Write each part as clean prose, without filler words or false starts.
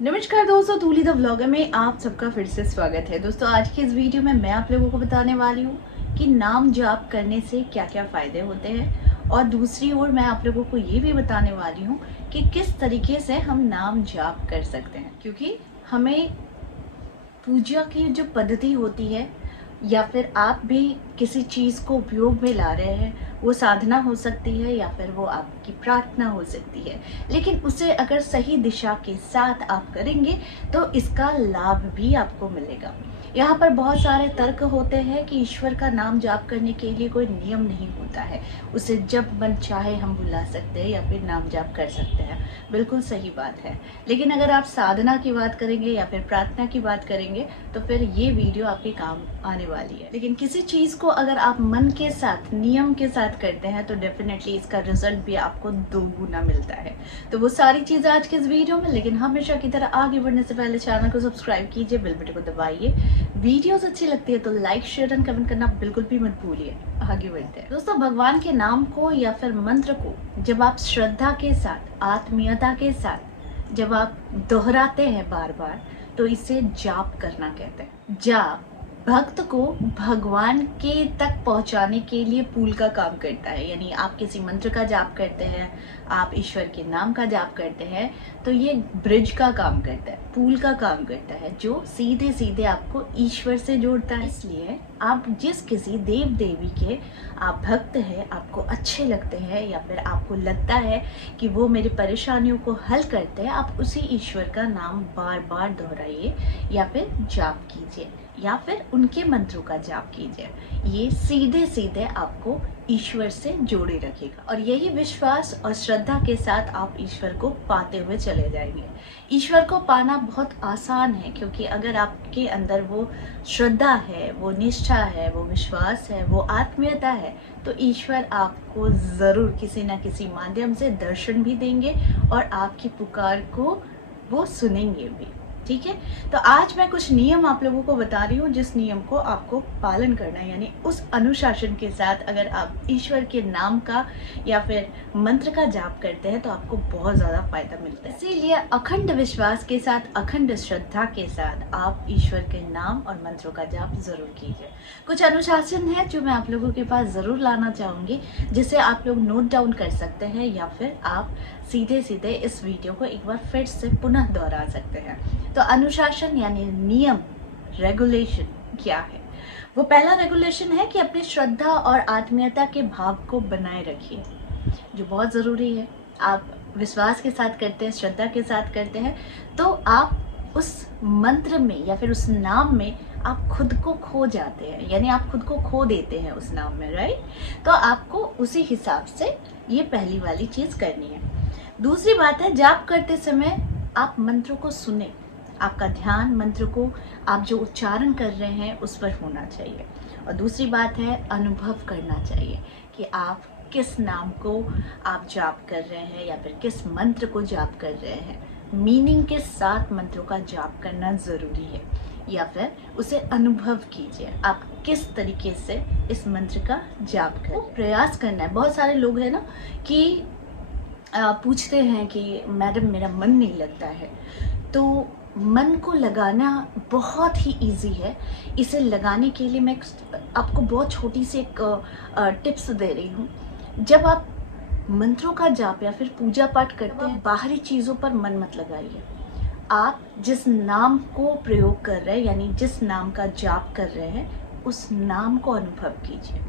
नमस्कार दोस्तों, तूली the vlogger में आप सबका फिर से स्वागत है। दोस्तों आज की इस वीडियो में मैं आप लोगों को बताने वाली हूँ कि नाम जाप करने से क्या क्या फ़ायदे होते हैं, और दूसरी ओर मैं आप लोगों को ये भी बताने वाली हूँ कि किस तरीके से हम नाम जाप कर सकते हैं। क्योंकि हमें पूजा की जो पद्धति होती है या फिर आप भी किसी चीज़ को उपयोग में ला रहे हैं, वो साधना हो सकती है या फिर वो आपकी प्रार्थना हो सकती है, लेकिन उसे अगर सही दिशा के साथ आप करेंगे तो इसका लाभ भी आपको मिलेगा। यहाँ पर बहुत सारे तर्क होते हैं कि ईश्वर का नाम जाप करने के लिए कोई नियम नहीं होता है, उसे जब मन चाहे हम बुला सकते हैं या फिर नाम जाप कर सकते हैं। बिल्कुल सही बात है, लेकिन अगर आप साधना की बात करेंगे या फिर प्रार्थना की बात करेंगे तो फिर ये वीडियो आपके काम आने वाली है। लेकिन किसी चीज़ को अगर आप मन के साथ, नियम के साथ करते हैं तो डेफिनेटली इसका रिजल्ट भी आपको दोगुना मिलता है। तो वो सारी चीज़ें आज के इस वीडियो में, लेकिन हमेशा की तरह आगे बढ़ने से पहले चैनल को सब्सक्राइब कीजिए, बेल बटन को दबाइए। वीडियोस अच्छी लगती है तो लाइक, शेयर एंड कमेंट करना बिल्कुल भी मत भूलिए। आगे बढ़ते हैं दोस्तों। भगवान के नाम को या फिर मंत्र को जब आप श्रद्धा के साथ, आत्मीयता के साथ जब आप दोहराते हैं बार बार, तो इसे जाप करना कहते हैं। जाप भक्त को भगवान के तक पहुंचाने के लिए पुल का काम करता है। यानी आप किसी मंत्र का जाप करते हैं, आप ईश्वर के नाम का जाप करते हैं, तो ये ब्रिज का काम करता है, पुल का काम करता है, जो सीधे सीधे आपको ईश्वर से जोड़ता है। इसलिए आप जिस किसी देव देवी के आप भक्त हैं, आपको अच्छे लगते हैं या फिर आपको लगता है कि वो मेरी परेशानियों को हल करते हैं, आप उसी ईश्वर का नाम बार बार दोहराइए या फिर जाप कीजिए या फिर उनके मंत्रों का जाप कीजिए। ये सीधे सीधे आपको ईश्वर से जोड़े रखेगा, और यही विश्वास और श्रद्धा के साथ आप ईश्वर को पाते हुए चले जाएंगे। ईश्वर को पाना बहुत आसान है, क्योंकि अगर आपके अंदर वो श्रद्धा है, वो निष्ठा है, वो विश्वास है, वो आत्मीयता है, तो ईश्वर आपको ज़रूर किसी न किसी माध्यम से दर्शन भी देंगे और आपकी पुकार को वो सुनेंगे भी। ठीक है, तो आज मैं कुछ नियम आप लोगों को बता रही हूँ, जिस नियम को आपको पालन करना है। यानी उस अनुशासन के साथ अगर आप ईश्वर के नाम का या फिर मंत्र का जाप करते हैं तो आपको बहुत ज़्यादा फायदा मिलता है। इसीलिए अखंड विश्वास के साथ, अखंड श्रद्धा के साथ आप ईश्वर के नाम और मंत्रों का जाप जरूर कीजिए। कुछ अनुशासन है जो मैं आप लोगों के पास ज़रूर लाना चाहूँगी, जिसे आप लोग नोट डाउन कर सकते हैं या फिर आप सीधे सीधे इस वीडियो को एक बार फिर से पुनः दोहरा सकते हैं। तो अनुशासन यानी नियम, रेगुलेशन क्या है? वो पहला रेगुलेशन है कि अपनी श्रद्धा और आत्मीयता के भाव को बनाए रखिए, जो बहुत ज़रूरी है। आप विश्वास के साथ करते हैं, श्रद्धा के साथ करते हैं, तो आप उस मंत्र में या फिर उस नाम में आप खुद को खो जाते हैं, यानी आप खुद को खो देते हैं उस नाम में, राइट? तो आपको उसी हिसाब से ये पहली वाली चीज़ करनी है। दूसरी बात है, जाप करते समय आप मंत्रों को सुने। आपका ध्यान मंत्र को आप जो उच्चारण कर रहे हैं उस पर होना चाहिए। और दूसरी बात है, अनुभव करना चाहिए कि आप किस नाम को आप जाप कर रहे हैं या फिर किस मंत्र को जाप कर रहे हैं। मीनिंग के साथ मंत्रों का जाप करना ज़रूरी है, या फिर उसे अनुभव कीजिए आप किस तरीके से इस मंत्र का जाप करें। प्रयास करना है। बहुत सारे लोग हैं ना कि पूछते हैं कि मैडम मेरा मन नहीं लगता है, तो मन को लगाना बहुत ही इजी है। इसे लगाने के लिए मैं आपको बहुत छोटी सी एक टिप्स दे रही हूँ। जब आप मंत्रों का जाप या फिर पूजा पाठ करते हैं, बाहरी चीज़ों पर मन मत लगाइए। आप जिस नाम को प्रयोग कर रहे हैं, यानी जिस नाम का जाप कर रहे हैं, उस नाम को अनुभव कीजिए,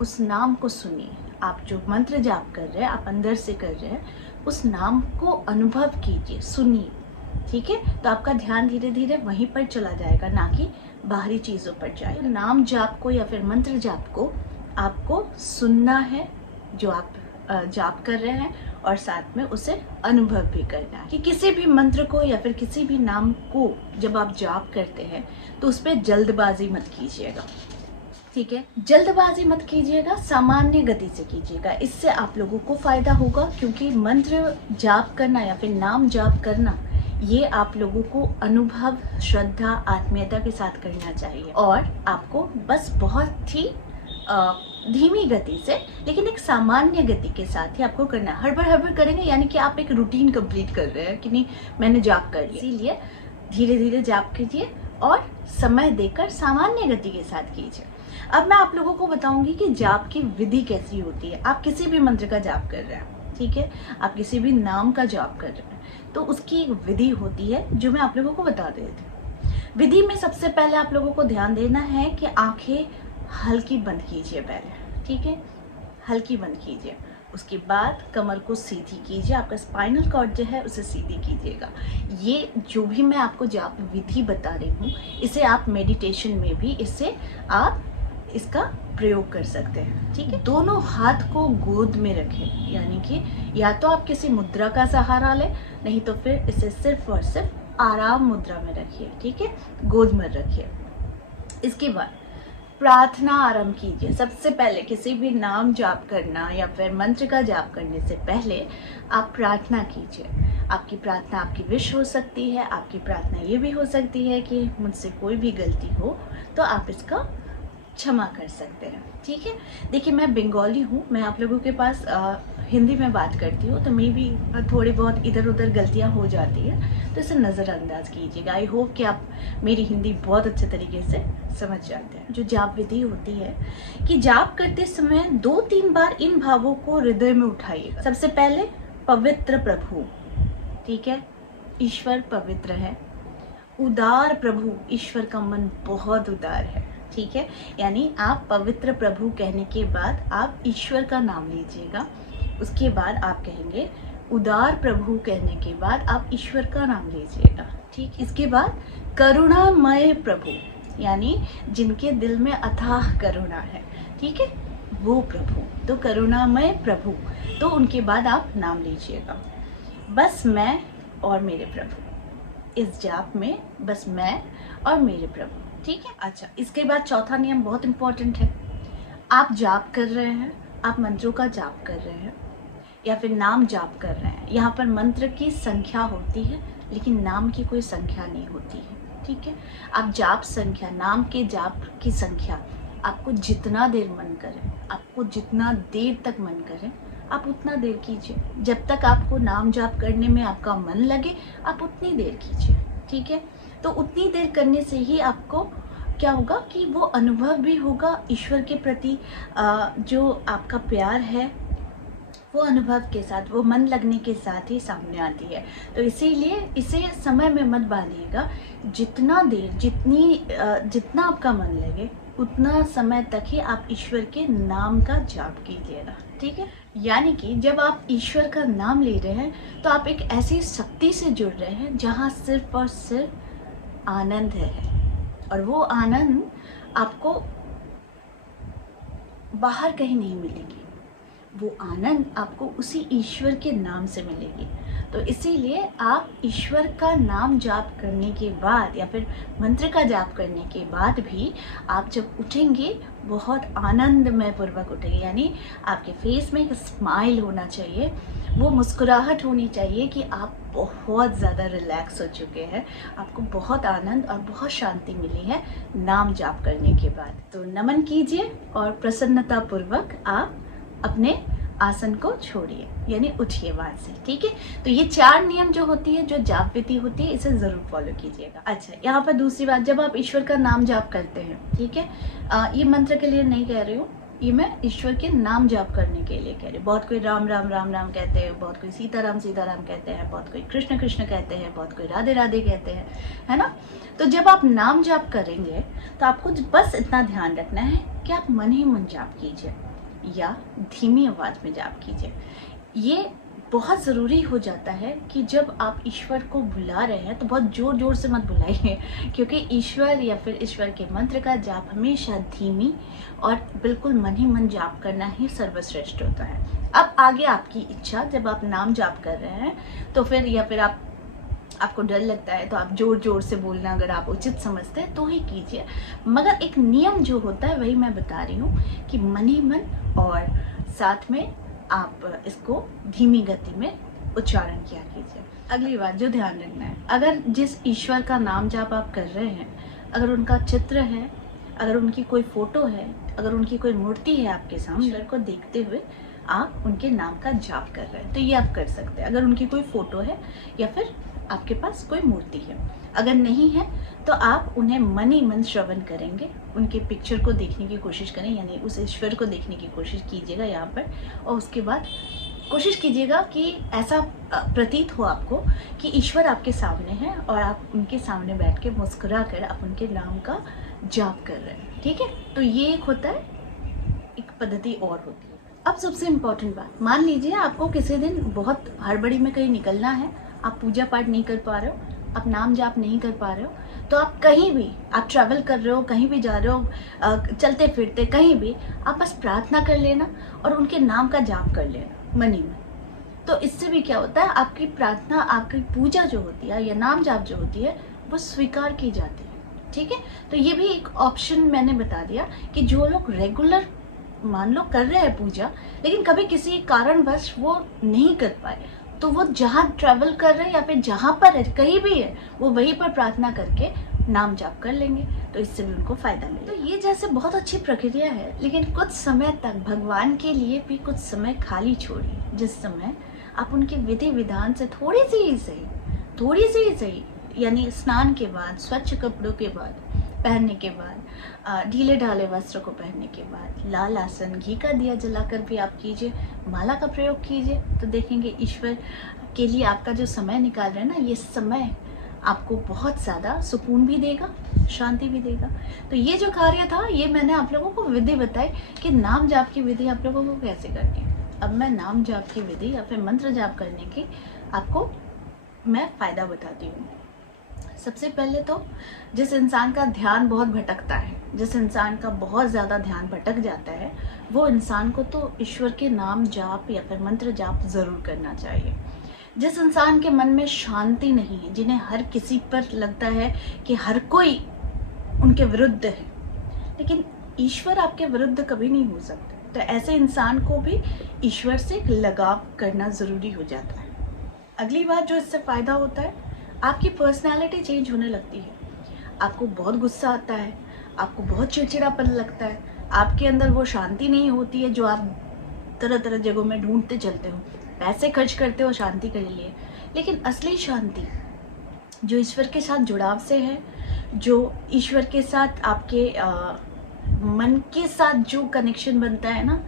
उस नाम को सुनिए। आप जो मंत्र जाप कर रहे हैं, आप अंदर से कर रहे हैं, उस नाम को अनुभव कीजिए, सुनिए। ठीक है, तो आपका ध्यान धीरे धीरे वहीं पर चला जाएगा, ना कि बाहरी चीज़ों पर जाएगा। नाम जाप को या फिर मंत्र जाप को आपको सुनना है जो आप जाप कर रहे हैं, और साथ में उसे अनुभव भी करना है। कि किसी भी मंत्र को या फिर किसी भी नाम को जब आप जाप करते हैं तो उस पर जल्दबाजी मत कीजिएगा। ठीक है, जल्दबाजी मत कीजिएगा, सामान्य गति से कीजिएगा। इससे आप लोगों को फायदा होगा, क्योंकि मंत्र जाप करना या फिर नाम जाप करना, ये आप लोगों को अनुभव, श्रद्धा, आत्मीयता के साथ करना चाहिए। और आपको बस बहुत ही धीमी गति से, लेकिन एक सामान्य गति के साथ ही आपको करना है। हड़बड़ हड़बड़ करेंगे यानी कि आप एक रूटीन कंप्लीट कर रहे हैं कि नहीं मैंने जाप कर लिया, इसीलिए धीरे धीरे जाप कीजिए और समय देकर सामान्य गति के साथ कीजिए। अब मैं आप लोगों को बताऊंगी कि जाप की विधि कैसी होती है। आप किसी भी मंत्र का जाप कर रहे हैं, ठीक है, आप किसी भी नाम का जाप कर रहे हैं, तो उसकी एक विधि होती है जो मैं आप लोगों को बता देती हूँ। विधि में सबसे पहले आप लोगों को ध्यान देना है कि आंखें हल्की बंद कीजिए पहले, ठीक है, हल्की बंद कीजिए। उसके बाद कमर को सीधी कीजिए, आपका स्पाइनल कॉर्ड जो है उसे सीधी कीजिएगा। ये जो भी मैं आपको जाप विधि बता रही हूँ, इसे आप मेडिटेशन में भी आप इसका प्रयोग कर सकते हैं, ठीक है। दोनों हाथ को गोद में रखें, यानी कि या तो आप किसी मुद्रा का सहारा लें, नहीं तो फिर इसे सिर्फ और सिर्फ आराम मुद्रा में रखिए, ठीक है, गोद में रखिए। इसके बाद प्रार्थना आरंभ कीजिए। सबसे पहले किसी भी नाम जाप करना या फिर मंत्र का जाप करने से पहले आप प्रार्थना कीजिए। आपकी प्रार्थना आपकी विश हो सकती है, आपकी प्रार्थना ये भी हो सकती है कि मुझसे कोई भी गलती हो तो आप इसका क्षमा कर सकते हैं, ठीक है। देखिए मैं बंगाली हूँ, मैं आप लोगों के पास हिंदी में बात करती हूँ, तो मे भी थोड़ी बहुत इधर उधर गलतियाँ हो जाती है, तो इसे नज़रअंदाज कीजिएगा। आई होप कि आप मेरी हिंदी बहुत अच्छे तरीके से समझ जाते हैं। जो जाप विधि होती है कि जाप करते समय 2-3 बार इन भावों को हृदय में उठाइएगा। सबसे पहले पवित्र प्रभु, ठीक है, ईश्वर पवित्र है। उदार प्रभु, ईश्वर का मन बहुत उदार है, ठीक है। यानी आप पवित्र प्रभु कहने के बाद आप ईश्वर का नाम लीजिएगा। उसके बाद आप कहेंगे उदार प्रभु, कहने के बाद आप ईश्वर का नाम लीजिएगा, ठीक। इसके बाद करुणामय प्रभु, यानी जिनके दिल में अथाह करुणा है, ठीक है, वो प्रभु, तो करुणामय प्रभु, तो उनके बाद आप नाम लीजिएगा। बस मैं और मेरे प्रभु, इस जाप में बस मैं और मेरे प्रभु, ठीक है। अच्छा, इसके बाद चौथा नियम बहुत इंपॉर्टेंट है। आप जाप कर रहे हैं, आप मंत्रों का जाप कर रहे हैं या फिर नाम जाप कर रहे हैं, यहाँ पर मंत्र की संख्या होती है लेकिन नाम की कोई संख्या नहीं होती है, ठीक है। आप जाप संख्या, नाम के जाप की संख्या, आपको जितना देर मन करे, आपको जितना देर तक मन करे आप उतना देर कीजिए। जब तक आपको नाम जाप करने में आपका मन लगे आप उतनी देर कीजिए, ठीक है। तो उतनी देर करने से ही आपको क्या होगा कि वो अनुभव भी होगा ईश्वर के प्रति, जो आपका प्यार है वो अनुभव के साथ, वो मन लगने के साथ ही सामने आती है। तो इसीलिए इसे समय में मत बांधिएगा, जितना देर जितना आपका मन लगे उतना समय तक ही आप ईश्वर के नाम का जाप कीजिएगा, ठीक है। यानी कि जब आप ईश्वर का नाम ले रहे हैं तो आप एक ऐसी शक्ति से जुड़ रहे हैं जहाँ सिर्फ और सिर्फ आनंद है, और वो आनंद आपको बाहर कहीं नहीं मिलेगी, वो आनंद आपको उसी ईश्वर के नाम से मिलेगी। तो इसीलिए आप ईश्वर का नाम जाप करने के बाद या फिर मंत्र का जाप करने के बाद भी आप जब उठेंगे बहुत आनंदमय पूर्वक उठेंगे, यानी आपके फेस में एक स्माइल होना चाहिए, वो मुस्कुराहट होनी चाहिए कि आप बहुत ज़्यादा रिलैक्स हो चुके हैं, आपको बहुत आनंद और बहुत शांति मिली है नाम जाप करने के बाद। तो नमन कीजिए और प्रसन्नता पूर्वक आप अपने आसन को छोड़िए, यानी उठिए वहां से, ठीक है। तो ये 4 नियम जो होती है, जो जाप विधि होती है, इसे जरूर फॉलो कीजिएगा। अच्छा, यहाँ पर दूसरी बात, जब आप ईश्वर का नाम जाप करते हैं, ठीक है, ये मंत्र के लिए नहीं कह रही हूँ, ये मैं ईश्वर के नाम जाप करने के लिए कह रही हूँ। बहुत कोई राम राम राम राम कहते हैं, बहुत कोई सीताराम सीताराम कहते हैं, बहुत कोई कृष्ण कृष्ण कहते हैं, बहुत कोई राधे राधे कहते हैं, है ना। तो जब आप नाम जाप करेंगे तो आपको बस इतना ध्यान रखना है कि आप मन ही मन जाप कीजिए या धीमी आवाज में जाप कीजिए। ये बहुत ज़रूरी हो जाता है कि जब आप ईश्वर को बुला रहे हैं तो बहुत ज़ोर ज़ोर से मत बुलाइए, क्योंकि ईश्वर या फिर ईश्वर के मंत्र का जाप हमेशा धीमी और बिल्कुल मन ही मन जाप करना ही सर्वश्रेष्ठ होता है। अब आगे आपकी इच्छा, जब आप नाम जाप कर रहे हैं तो फिर या फिर आपको डर लगता है तो आप जोर जोर से बोलना अगर आप उचित समझते हैं तो ही कीजिए, मगर एक नियम जो होता है वही मैं बता रही हूँ कि मन ही मन और साथ में आप इसको धीमी गति में उच्चारण किया कीजिए। अगली बात जो ध्यान रखना है, अगर जिस ईश्वर का नाम जाप आप कर रहे हैं अगर उनका चित्र है, अगर उनकी कोई फोटो है, अगर उनकी कोई मूर्ति है आपके सामने, ईश्वर को देखते हुए आप उनके नाम का जाप कर रहे हैं, तो ये आप कर सकते हैं अगर उनकी कोई फोटो है या फिर आपके पास कोई मूर्ति है। अगर नहीं है तो आप उन्हें मन ही मन श्रवण करेंगे, उनके पिक्चर को देखने की कोशिश करें, यानी उस ईश्वर को देखने की कोशिश कीजिएगा यहाँ पर, और उसके बाद कोशिश कीजिएगा कि ऐसा प्रतीत हो आपको कि ईश्वर आपके सामने है और आप उनके सामने बैठ के मुस्कुरा कर आप उनके नाम का जाप कर रहे हैं। ठीक है, तो ये एक होता है, एक पद्धति और होती है। अब सबसे इम्पोर्टेंट बात, मान लीजिए आपको किसी दिन बहुत हड़बड़ी में कहीं निकलना है, आप पूजा पाठ नहीं कर पा रहे हो, आप नाम जाप नहीं कर पा रहे हो, तो आप कहीं भी, आप ट्रैवल कर रहे हो, कहीं भी जा रहे हो, चलते फिरते कहीं भी, आप बस प्रार्थना कर लेना और उनके नाम का जाप कर लेना मन ही में। तो इससे भी क्या होता है, आपकी प्रार्थना, आपकी पूजा जो होती है या नाम जाप जो होती है वो स्वीकार की जाती है। ठीक है, तो ये भी एक ऑप्शन मैंने बता दिया कि जो लोग रेगुलर मान लो कर रहे हैं पूजा, लेकिन कभी किसी कारणवश वो नहीं कर पाए, तो वो जहाँ ट्रैवल कर रहे हैं या फिर जहाँ पर है, कहीं भी है, वो वहीं पर प्रार्थना करके नाम जाप कर लेंगे, तो इससे भी उनको फायदा मिलेगा। तो ये जैसे बहुत अच्छी प्रक्रिया है, लेकिन कुछ समय तक भगवान के लिए भी कुछ समय खाली छोड़िए, जिस समय आप उनके विधि विधान से थोड़ी सी ही सही, यानी स्नान के बाद, स्वच्छ कपड़ों के बाद, पहनने के बाद, ढीले ढाले वस्त्र को पहनने के बाद, लाल आसन, घी का दिया जलाकर भी आप कीजिए, माला का प्रयोग कीजिए, तो देखेंगे ईश्वर के लिए आपका जो समय निकाल रहे हैं ना, ये समय आपको बहुत ज़्यादा सुकून भी देगा, शांति भी देगा। तो ये जो कार्य था, ये मैंने आप लोगों को विधि बताई कि नाम जाप की विधि आप लोगों को कैसे करनी है। अब मैं नाम जाप की विधि या फिर मंत्र जाप करने की आपको मैं फ़ायदा बताती हूँ। सबसे पहले तो जिस इंसान का ध्यान बहुत भटकता है, जिस इंसान का बहुत ज़्यादा ध्यान भटक जाता है, वो इंसान को तो ईश्वर के नाम जाप या फिर मंत्र जाप ज़रूर करना चाहिए। जिस इंसान के मन में शांति नहीं है, जिन्हें हर किसी पर लगता है कि हर कोई उनके विरुद्ध है, लेकिन ईश्वर आपके विरुद्ध कभी नहीं हो सकता, तो ऐसे इंसान को भी ईश्वर से लगाव करना ज़रूरी हो जाता है। अगली बात जो इससे फ़ायदा होता है, आपकी पर्सनालिटी चेंज होने लगती है। आपको बहुत गुस्सा आता है, आपको बहुत चिड़चिड़ापन लगता है, आपके अंदर वो शांति नहीं होती है जो आप तरह तरह जगहों में ढूंढते चलते हो, पैसे खर्च करते हो शांति के लिए, लेकिन असली शांति जो ईश्वर के साथ जुड़ाव से है, जो ईश्वर के साथ आपके मन के साथ जो कनेक्शन बनता है ना,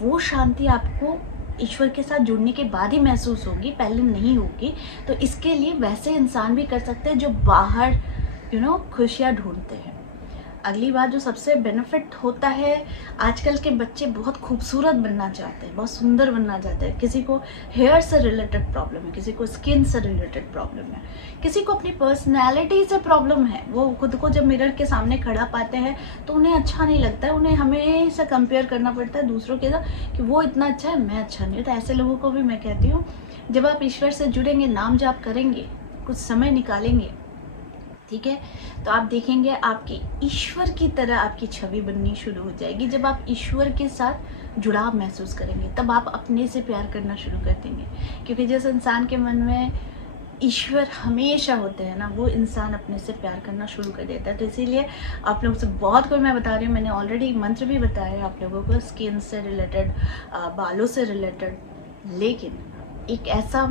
वो शांति आपको ईश्वर के साथ जुड़ने के बाद ही महसूस होगी, पहले नहीं होगी। तो इसके लिए वैसे इंसान भी कर सकते हैं जो बाहर खुशियाँ ढूंढते हैं। अगली बात जो सबसे बेनिफिट होता है, आजकल के बच्चे बहुत खूबसूरत बनना चाहते हैं, बहुत सुंदर बनना चाहते हैं। किसी को हेयर से रिलेटेड प्रॉब्लम है, किसी को स्किन से रिलेटेड प्रॉब्लम है, किसी को अपनी पर्सनैलिटी से प्रॉब्लम है। वो खुद को जब मिरर के सामने खड़ा पाते हैं तो उन्हें अच्छा नहीं लगता है, उन्हें हमेशा कंपेयर करना पड़ता है दूसरों के साथ कि वो इतना अच्छा है, मैं अच्छा नहीं। तो ऐसे लोगों को भी मैं कहती हूँ, जब आप ईश्वर से जुड़ेंगे, नाम जाप करेंगे, कुछ समय निकालेंगे, ठीक है, तो आप देखेंगे आपकी ईश्वर की तरह आपकी छवि बननी शुरू हो जाएगी। जब आप ईश्वर के साथ जुड़ाव महसूस करेंगे, तब आप अपने से प्यार करना शुरू कर देंगे, क्योंकि जिस इंसान के मन में ईश्वर हमेशा होते हैं ना, वो इंसान अपने से प्यार करना शुरू कर देता है। तो इसीलिए आप लोगों से बहुत कुछ मैं बता रही हूँ, मैंने ऑलरेडी मंत्र भी बताया है आप लोगों को, स्किन से रिलेटेड, बालों से रिलेटेड, लेकिन एक ऐसा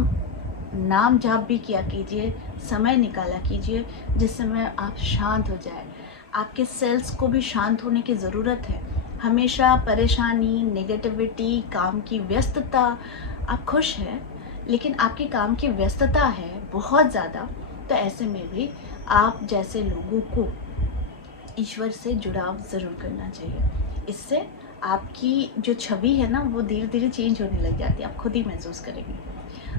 नाम जाप भी किया कीजिए, समय निकाला कीजिए जिस समय आप शांत हो जाए। आपके सेल्स को भी शांत होने की ज़रूरत है। हमेशा परेशानी, नेगेटिविटी, काम की व्यस्तता, आप खुश हैं लेकिन आपके काम की व्यस्तता है बहुत ज़्यादा, तो ऐसे में भी आप जैसे लोगों को ईश्वर से जुड़ाव ज़रूर करना चाहिए। इससे आपकी जो छवि है ना, वो धीरे धीरे चेंज होने लग जाती है, आप खुद ही महसूस करेंगे।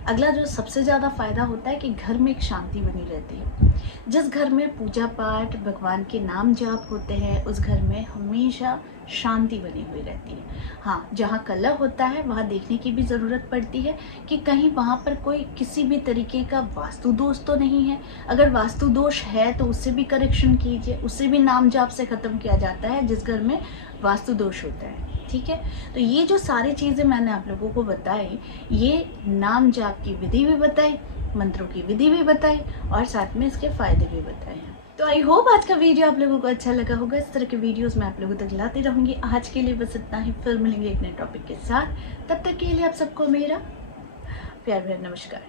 अगला जो सबसे ज़्यादा फ़ायदा होता है कि घर में एक शांति बनी रहती है। जिस घर में पूजा पाठ, भगवान के नाम जाप होते हैं, उस घर में हमेशा शांति बनी हुई रहती है। हाँ, जहाँ कलह होता है वहाँ देखने की भी ज़रूरत पड़ती है कि कहीं वहाँ पर कोई किसी भी तरीके का वास्तु दोष तो नहीं है। अगर वास्तु दोष है तो उससे भी करेक्शन कीजिए, उससे भी नाम जाप से ख़त्म किया जाता है जिस घर में वास्तु दोष होता है। ठीक है, तो ये जो सारी चीज़ें मैंने आप लोगों को बताई, ये नाम जाप की विधि भी बताई, मंत्रों की विधि भी बताई और साथ में इसके फ़ायदे भी बताए हैं। तो आई होप आज का वीडियो आप लोगों को अच्छा लगा होगा। इस तरह के वीडियोस मैं आप लोगों तक लाती रहूंगी। आज के लिए बस इतना ही, फिर मिलेंगे एक नए टॉपिक के साथ। तब तक के लिए आप सबको मेरा प्यार भरा नमस्कार।